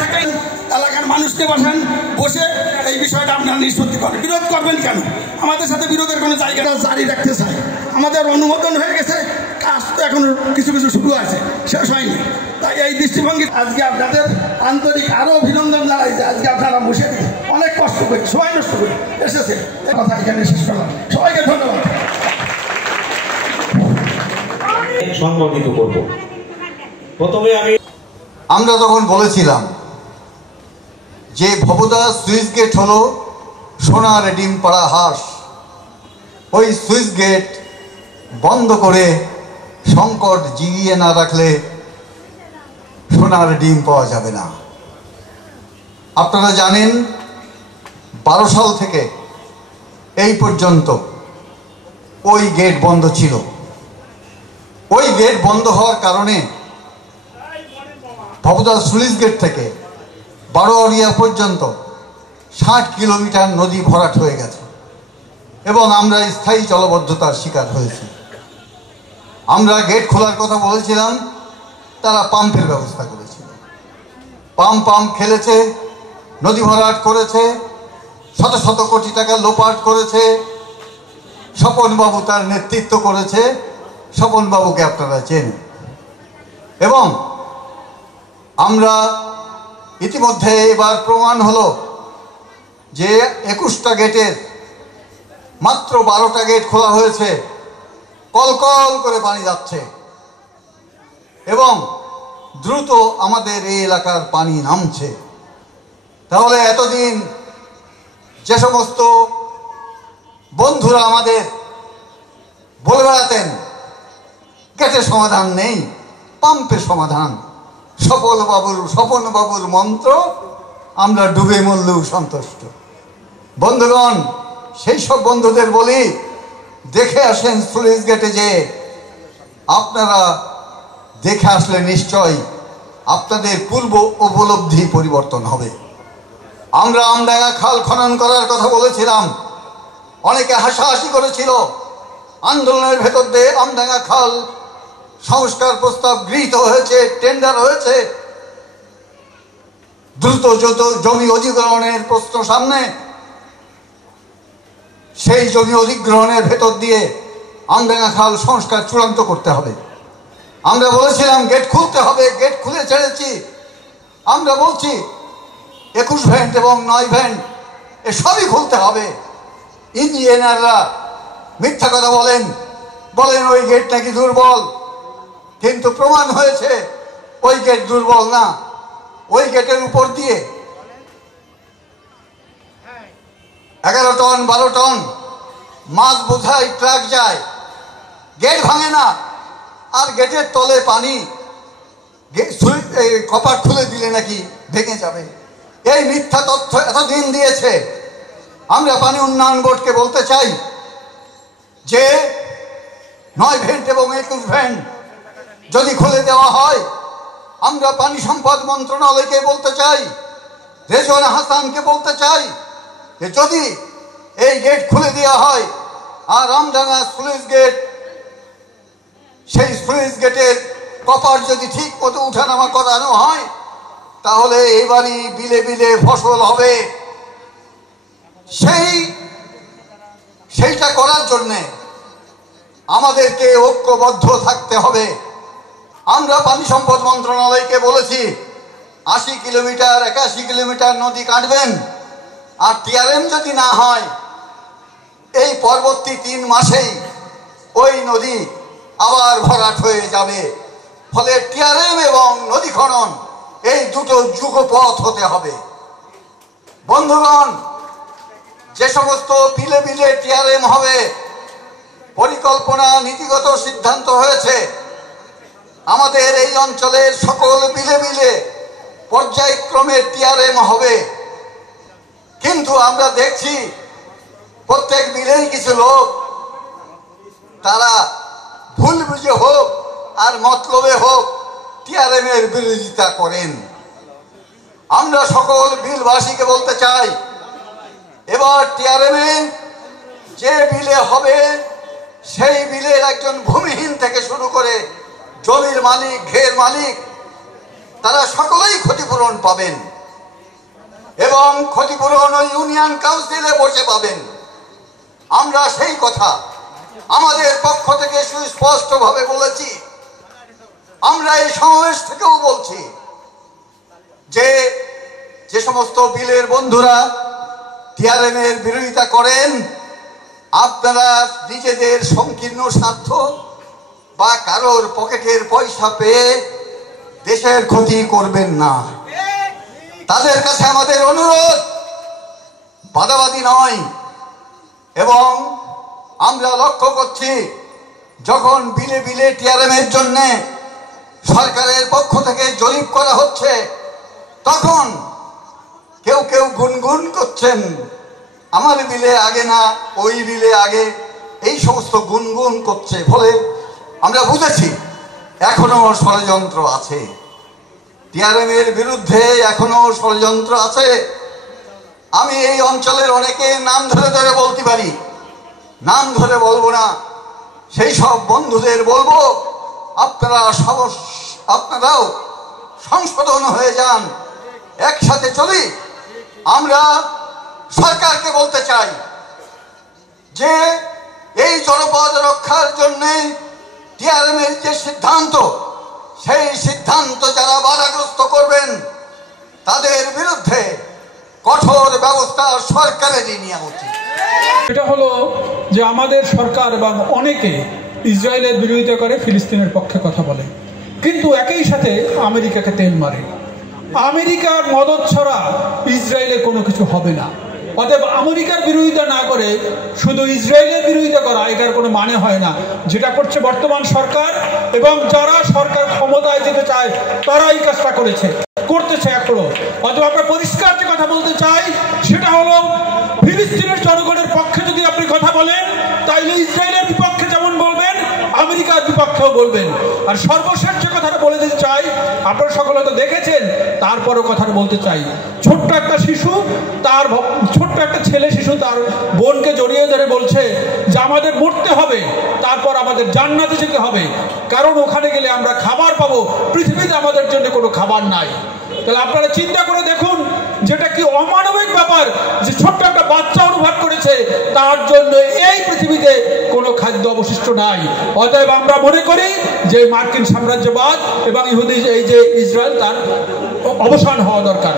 থাকেন এলাকার মানুষকে বসেন, বসে এই বিষয়টা আপনারা নিষ্পত্তি করেন। বিরোধ করবেন কেন? আমাদের সাথে বিরোধের কোনো জায়গাটা জারি রাখতে চাই। আমাদের অনুমোদন হয়ে গেছে, কাজ তো এখন কিছু কিছু শুরু আছে, শেষ হয়নি। তাই এই দৃষ্টিভঙ্গি আজকে আপনাদের আন্তরিক আরও অভিনন্দন জানাই যে আজকে আপনারা বসে অনেক কষ্ট করে সময় নষ্ট করে এসেছে। কথা এখানে শেষ করলাম, সবাইকে ধন্যবাদ। সম্মানিত করব। প্রথমে আমরা তখন বলেছিলাম যে ভবদা সুইচ গেট হলো সোনার ডিম পাড়া হাঁস। ওই সুইচ গেট বন্ধ করে সংকট জিগিয়ে না রাখলে সোনার ডিম পাওয়া যাবে না। আপনারা জানেন 12 সাল থেকে এই পর্যন্ত ওই গেট বন্ধ ছিল। ওই গেট বন্ধ হওয়ার কারণে ভবদা স্লুইস গেট থেকে বারোয়ারিয়া পর্যন্ত 60 কিলোমিটার নদী ভরাট হয়ে গেছে এবং আমরা স্থায়ী জলবদ্ধতার শিকার হয়েছি। আমরা গেট খোলার কথা বলেছিলাম, তারা পাম্পের ব্যবস্থা করেছিল। পাম্প খেলেছে, নদী ভরাট করেছে, শত শত কোটি টাকা লোপাট করেছে। স্বপনবাবু তার নেতৃত্ব করেছে। স্বপনবাবুকে আপনারা চেনেন। এবং আমরা ইতিমধ্যে এবার প্রমাণ হলো যে 21টা গেটের মাত্র 12টা গেট খোলা হয়েছে, কলকল করে পানি যাচ্ছে এবং দ্রুত আমাদের এই এলাকার পানি নামছে। তাহলে এতদিন যে সমস্ত বন্ধুরা আমাদের বলে বেড়াতেন গেটের সমাধান নেই, পাম্পের সমাধান, স্বপনবাবুর মন্ত্র আমরা ডুবে মরলেও সন্তুষ্ট। বন্ধুগণ, সেই সব বন্ধুদের বলি, দেখে আসেন স্লুইস গেটে। যে আপনারা দেখে আসলে নিশ্চয় আপনাদের পূর্ব উপলব্ধি পরিবর্তন হবে। আমরা আমডাঙ্গা খাল খনন করার কথা বলেছিলাম, অনেকে হাসাহাসি করেছিল। আন্দোলনের ভেতর দিয়ে আমডাঙ্গা খাল সংস্কার প্রস্তাব গৃহীত হয়েছে, টেন্ডার হয়েছে। দ্রুত জমি অধিগ্রহণের প্রশ্ন সামনে, সেই জমি অধিগ্রহণের ভেতর দিয়ে আমডাঙ্গা খাল সংস্কার চূড়ান্ত করতে হবে। আমরা বলেছিলাম গেট খুলতে হবে, গেট খুলে ছেড়েছি। আমরা বলছি 21 ভ্যান্ট এবং 9 ভ্যান্ট এসবই খুলতে হবে। ইঞ্জিনিয়াররা মিথ্যা কথা বলেন ওই গেট নাকি দুর্বল, কিন্তু প্রমাণ হয়েছে ওই গেট দুর্বল না। ওই গেটের উপর দিয়ে 11 টন 12 টন মাছ বোঝাই ট্রাক যায়, গেট ভাঙে না। আর গেটের তলে পানি, কপাট খুলে দিলে নাকি ভেঙে যাবে। এই মিথ্যা তথ্য এতদিন দিয়েছে। আমরা পানি উন্নয়ন বোর্ডকে বলতে চাই যে 9 ভ্যান্ট এবং 21 ভ্যান্ট যদি খুলে দেওয়া হয়, আমরা পানি সম্পদ মন্ত্রণালয়কে বলতে চাই, রেজওয়ানা হাসানকে বলতে চাই যে যদি এই গেট খুলে দেওয়া হয় আর আমডাঙ্গা স্লুইস গেট, সেই স্লুইস গেটের কপার যদি ঠিক মতো উঠানামা করানো হয়, তাহলে এবারই বিলে বিলে ফসল হবে। সেইটা করার জন্যে আমাদেরকে ঐক্যবদ্ধ থাকতে হবে। আমরা পানি সম্পদ মন্ত্রণালয়কে বলেছি 80 কিলোমিটার 81 কিলোমিটার নদী কাটবেন, আর টিআরএম যদি না হয় এই পরবর্তী 3 মাসেই ওই নদী আবার ভরাট হয়ে যাবে। ফলে টিআরএম এবং নদী খনন এই দুটো যুগপথ হতে হবে। বন্ধুগণ, যে সমস্ত বিলে বিলে টিআরএম হবে, পরিকল্পনা নীতিগত সিদ্ধান্ত হয়েছে আমাদের এই অঞ্চলের সকল বিলে বিলে পর্যায়ক্রমে টিআরএম হবে। কিন্তু আমরা দেখছি প্রত্যেক বিলেই কিছু লোক, তারা ভুল বুঝে হোক আর মতলবে হোক টিআরএম এর বিরোধিতা করেন। আমরা সকল বিলবাসীকে বলতে চাই, এবার টিআরএম যে বিলে হবে সেই বিলের একজন ভূমিহীন থেকে শুরু করে জমির মালিক, ঘের মালিক, তারা সকলেই ক্ষতিপূরণ পাবেন এবং ক্ষতিপূরণ ওই ইউনিয়ন কাউন্সিলে বসে পাবেন। আমরা সেই কথা আমাদের পক্ষ থেকে সুস্পষ্টভাবে বলেছি। আমরা এই সমাবেশ থেকেও বলছি যে যে সমস্ত বিলের বন্ধুরা টিআরএম এর বিরোধিতা করেন, আপনারা নিজেদের সংকীর্ণ স্বার্থ বা কারোর পকেটের পয়সা পেয়ে দেশের ক্ষতি করবেন না। তাদের কাছে আমাদের অনুরোধ, বাদাবাদী নয়। এবং আমরা লক্ষ্য করছি যখন বিলে বিলে টিআরএম এর জন্য সরকারের পক্ষ থেকে জরিপ করা হচ্ছে, তখন কেউ কেউ গুনগুন করছেন, আমার বিলে আগে না ওই বিলে আগে, এই সমস্ত গুনগুন করছে। ফলে আমরা বুঝেছি এখনো ষড়যন্ত্র আছে, টিআরএম এর বিরুদ্ধে এখনো ষড়যন্ত্র আছে। আমি এই অঞ্চলের অনেকে নাম ধরে ধরে বলতে পারি, নাম ধরে বলবো না। সেই সব বন্ধুদের বলবো, আপনারাও সংশোধন হয়ে যান, একসাথে চলি। আমরা সরকারকে বলতে চাই যে এই জনপদ রক্ষার জন্য টিআরএম এর যে সিদ্ধান্ত, সেই সিদ্ধান্ত যারা বাধাগ্রস্ত করবেন তাদের বিরুদ্ধে কঠোর ব্যবস্থা সরকারেরই নেওয়া উচিত। এটা হলো যে আমাদের সরকার এবং অনেকে ইসরায়েলের বিরোধিতা করে, ফিলিস্তিনের পক্ষে কথা বলে, কিন্তু একই সাথে আমেরিকাকে তেল মারে। আমেরিকার মদদ ছাড়া ইসরায়েলের কোনো কিছু হবে না। অতএব আমেরিকার বিরোধিতা না করে শুধু ইসরায়েলের বিরোধিতা করা, এটার কোনো মানে হয় না। যেটা করছে বর্তমান সরকার এবং যারা সরকার ক্ষমতায় যেতে চায় তারা এই কাজটা করতেছে এখনো। অতএব আমরা পরিষ্কার যে কথা বলতে চাই সেটা হলো, ফিলিস্তিনের জনগণের পক্ষে যদি আপনি কথা বলেন তাইলে ইসরায়েলের বিপক্ষে যেমন বলবেন, আমেরিকার বিপক্ষেও বলবেন। আর সর্বশেষ যে কথাটা বলে দিতে চাই, আপনারা সকলে তো দেখেছেন, তারপরও কথাটা বলতে চাই। ছোট্ট একটা ছেলে শিশু তার বোনকে জড়িয়ে ধরে বলছে যে আমাদের মরতে হবে, তারপর আমাদের জান্নাতে যেতে হবে, কারণ ওখানে গেলে আমরা খাবার পাবো, পৃথিবীতে আমাদের জন্য কোনো খাবার নাই। তাহলে আপনারা চিন্তা করে দেখুন যেটা কি অমানবিক ব্যাপার, যে ছোট্ট একটা বাচ্চা অনুভব করেছে তার জন্য এই পৃথিবীতে কোনো খাদ্য অবশিষ্ট নাই। অতএব আমরা মনে করি যে মার্কিন সাম্রাজ্যবাদ এবং ইহুদি এই যে ইসরায়েল, তার অবসান হওয়া দরকার।